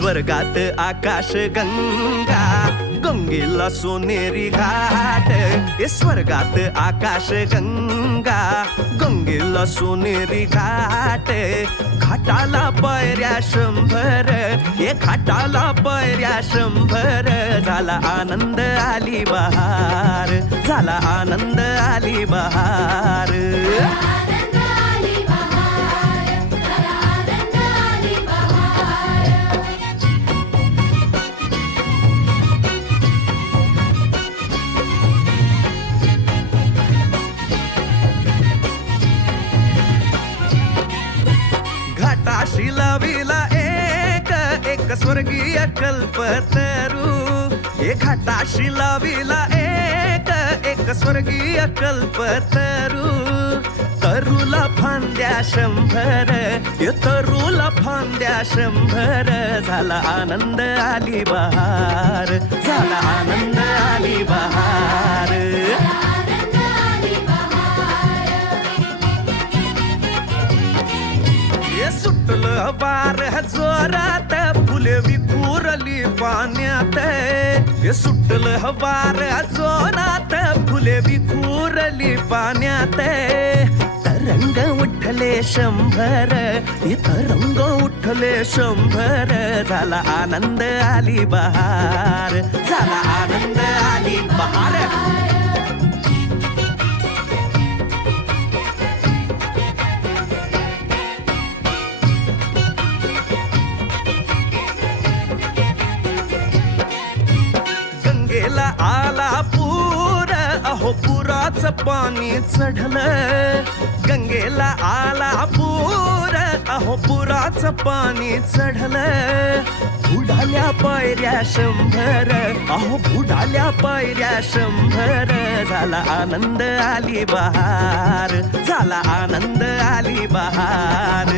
स्वर्गात आकाश गंगा, गंगेला सोनेरी घाट. स्वर्गात आकाश गंगा, गंगेला सोनेरी घाट. घाटाला पायऱ्या 100, घाटाला पायऱ्या 100. झाला आनंद आली बहार, झाला आनंद आली बहार. घाटाशी लाविला एक स्वर्गीय कल्पतरू. घाटाशी लाविला एक स्वर्गीय कल्पतरू. तरूला फांद्या 100, तरूला फांद्या 100. झाला आनंद आली बहार, झाला आनंद आली बहार. सुटलं वार जोरात, फुले विखुरली पाण्यात. सुटलं वार जोरात, फुले विखुरली पाण्यात. तरंग उठले 100, तरंग उठले 100. झाला आनंद आली बहार, झाला आनंद आली बहार. गंगेला आला पूर, अहो पुराचं पाणी चढलं. गंगेला आला पूर, अहो पुराचं पाणी चढलं. बुडाल्या पायऱ्या 100, अहो बुडाल्या पायऱ्या 100. झाला आनंद आली बहार, झाला आनंद आली बहार.